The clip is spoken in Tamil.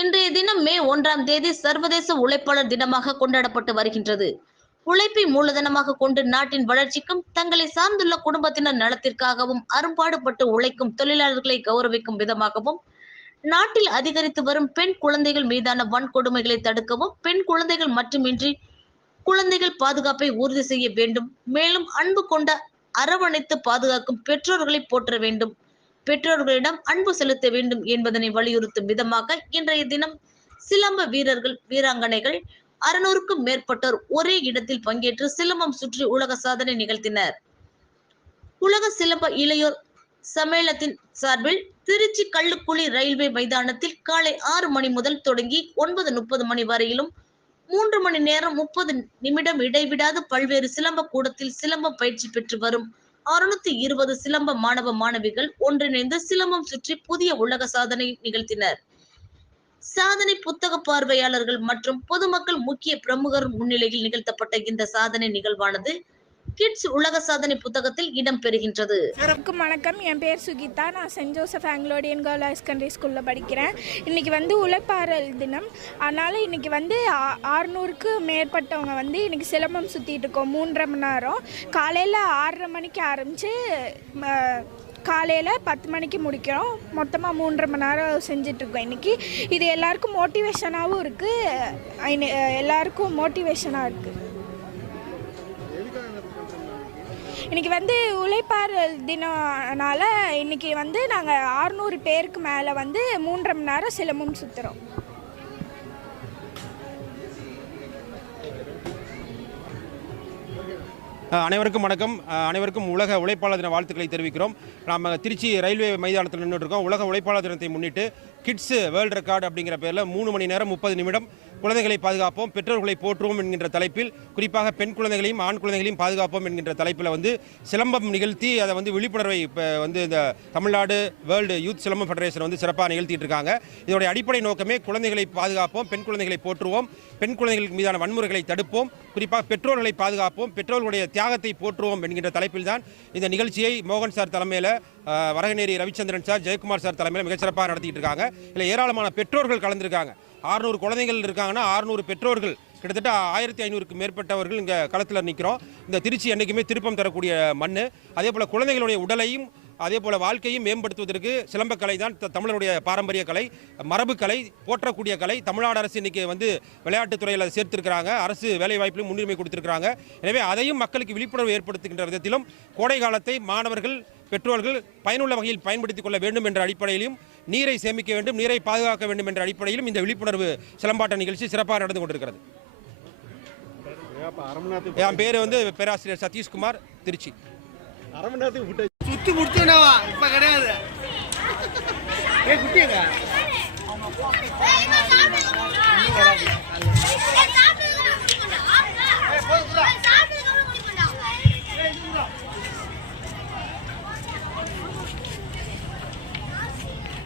இன்றைய தினம் மே 1ஆம் தேதி சர்வதேச உழைப்பாளர் தினமாக கொண்டாடப்பட்டு வருகின்றது. உழைப்பை மூலதனமாக கொண்டு நாட்டின் வளர்ச்சிக்கும் தங்களை சார்ந்துள்ள குடும்பத்தினர் நலத்திற்காகவும் அரும்பாடுபட்டு உழைக்கும் தொழிலாளர்களை கௌரவிக்கும் விதமாகவும் நாட்டில் அதிகரித்து வரும் பெண் குழந்தைகள் மீதான வன்கொடுமைகளை தடுக்கவும் பெண் குழந்தைகள் மட்டுமின்றி குழந்தைகள் பாதுகாப்பை உறுதி செய்ய வேண்டும். மேலும் அன்பு கொண்ட அரவணைத்து பாதுகாக்கும் பெற்றோர்களை போற்ற வேண்டும், பெற்றோர்களிடம் அன்பு செலுத்த வேண்டும் என்பதனை வலியுறுத்தும் விதமாக இன்றைய தினம் சிலம்ப வீரர்கள் வீராங்கனைகள் 600க்கும் மேற்பட்டோர் ஒரே இடத்தில் பங்கேற்று சிலம்பம் சுற்றி உலக சாதனை நிகழ்த்தினர். உலக சிலம்ப இளையோர் சம்மேளனத்தின் சார்பில் திருச்சி கள்ளுக்குழி ரயில்வே மைதானத்தில் காலை 6 மணி முதல் தொடங்கி 9:30 மணி வரையிலும் 3 மணி நேரம் 30 நிமிடம் இடைவிடாது பல்வேறு சிலம்ப கூடத்தில் சிலம்பம் பயிற்சி பெற்று வரும் 620 சிலம்ப மாணவ மாணவிகள் ஒன்றிணைந்து சிலம்பம் சுற்றி புதிய உலக சாதனை நிகழ்த்தினர். சாதனை புத்தக பார்வையாளர்கள் மற்றும் பொதுமக்கள் முக்கிய பிரமுகர் முன்னிலையில் நிகழ்த்தப்பட்ட இந்த சாதனை நிகழ்வானது கிட்ஸ் உலக சாதனை புத்தகத்தில் இடம் பெறுகின்றது. வணக்கம், என் பேர் சுகிதா. நான் Saint Joseph Anglo Indian girls higher secondary ஸ்கூலில் படிக்கிறேன். இன்றைக்கி உழைப்பாளர் தினம். அதனால் இன்றைக்கி 600க்கு மேற்பட்டவங்க இன்றைக்கி சிலம்பம் சுற்றிட்டு இருக்கோம். 3.5 மணி நேரம். காலையில் 6:30 மணிக்கு ஆரம்பித்து காலையில் 10 மணிக்கு முடிக்கிறோம். மொத்தமாக 3.5 மணி நேரம் செஞ்சிட்ருக்கோம். இன்றைக்கி இது எல்லாருக்கும் மோட்டிவேஷனாகவும் இருக்குது, எல்லாருக்கும் மோட்டிவேஷனாக இருக்குது. இன்றைக்கி உழைப்பாளர் தினம்னால இன்றைக்கி நாங்கள் 600 பேருக்கு மேலே 3.5 மணி நேரம் சிலம்பம் சுற்றுறோம். அனைவருக்கும் வணக்கம். அனைவருக்கும் உலக உழைப்பாளர் தின வாழ்த்துக்களை தெரிவிக்கிறோம். நாம் திருச்சி ரயில்வே மைதானத்தில் நின்றுருக்கோம். உலக உழைப்பாளர் தினத்தை முன்னிட்டு கிட்ஸ் வேர்ல்டு ரெக்கார்டு அப்படிங்கிற பேரில் 3 மணி நேரம் 30 நிமிடம் குழந்தைகளை பாதுகாப்போம், பெற்றோர்களை போற்றுவோம் என்கின்ற தலைப்பில், குறிப்பாக பெண் குழந்தைகளையும் ஆண் குழந்தைகளையும் பாதுகாப்போம் என்கின்ற தலைப்பில் சிலம்பம் நிகழ்த்தி அதை விழிப்புணர்வை இப்போ இந்த Tamil Nadu world youth silambam federation சிறப்பாக நிகழ்த்திட்டு இருக்காங்க. இதோடைய அடிப்படை நோக்கமே குழந்தைகளை பாதுகாப்போம், பெண் குழந்தைகளை போற்றுவோம், பெண் குழந்தைகளுக்கு மீதான வன்முறைகளை தடுப்போம், குறிப்பாக பெற்றோர்களை பாதுகாப்போம், பெற்றோர்களுடைய தியாகத்தை போற்றுவோம் என்கின்ற தலைப்பில் தான் இந்த நிகழ்ச்சியை மோகன் சார் தலைமையில், வரகநேரி ரவிச்சந்திரன் சார், ஜெயக்குமார் சார் தலைமையில் மிகச்சிறப்பாக நடத்திட்டு இருக்காங்க. இதில் ஏராளமான பெற்றோர்கள் கலந்துருக்காங்க. 600 குழந்தைகள் இருக்காங்கன்னா 600 பெற்றோர்கள், கிட்டத்தட்ட 1500க்கு மேற்பட்டவர்கள் இங்கே களத்தில் நிற்கிறோம். இந்த திருச்சி என்றைக்குமே திருப்பம் தரக்கூடிய மண். அதே போல் குழந்தைகளுடைய உடலையும் அதே போல் வாழ்க்கையும் மேம்படுத்துவதற்கு சிலம்பக்கலை தான் தமிழருடைய பாரம்பரிய கலை, மரபு கலை, போற்றக்கூடிய கலை. தமிழ்நாடு அரசு இன்றைக்கி விளையாட்டுத்துறையில் சேர்த்திருக்கிறாங்க, அரசு வேலைவாய்ப்பிலும் முன்னுரிமை கொடுத்திருக்கிறாங்க. எனவே அதையும் மக்களுக்கு விழிப்புணர்வு ஏற்படுத்துகின்ற விதத்திலும் கோடை காலத்தை மாணவர்கள் பெற்றோர்கள் பயனுள்ள வகையில் பயன்படுத்திக் கொள்ள வேண்டும் என்ற அடிப்படையிலும், நீரை சேமிக்க வேண்டும், நீரை பாதுகாக்க வேண்டும் என்ற அடிப்படையிலும் இந்த விழிப்புணர்வு சிலம்பாட்ட நிகழ்ச்சி சிறப்பாக நடந்து கொண்டிருக்கிறது. என் பேர் பேராசிரியர் சதீஷ்குமார், திருச்சி. சுத்தி முடிச்சோனவா இப்ப கிடையாது.